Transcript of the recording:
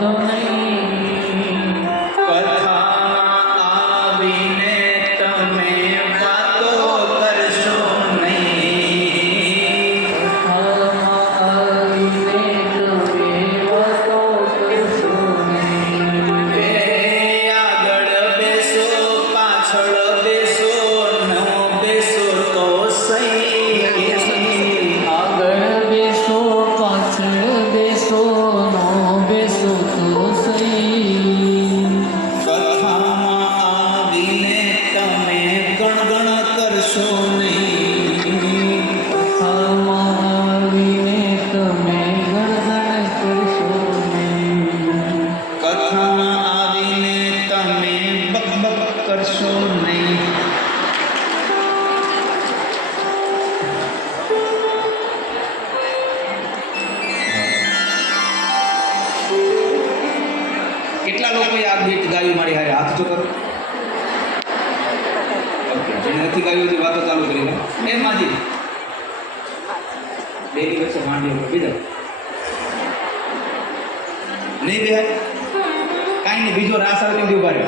দোহাই કેટલા લોકોએ આ ગીત ગાયું? મારી હારે હાથ જો કરો. જેને નથી ગાયું હતી વાતો ચાલુ કરી એમ માજી. બેની વચ્ચે માંડી ઉપર બીજા. નહીં બે કાંઈ નહીં, બીજો રાસ આવે તેમ ઊભા રહે.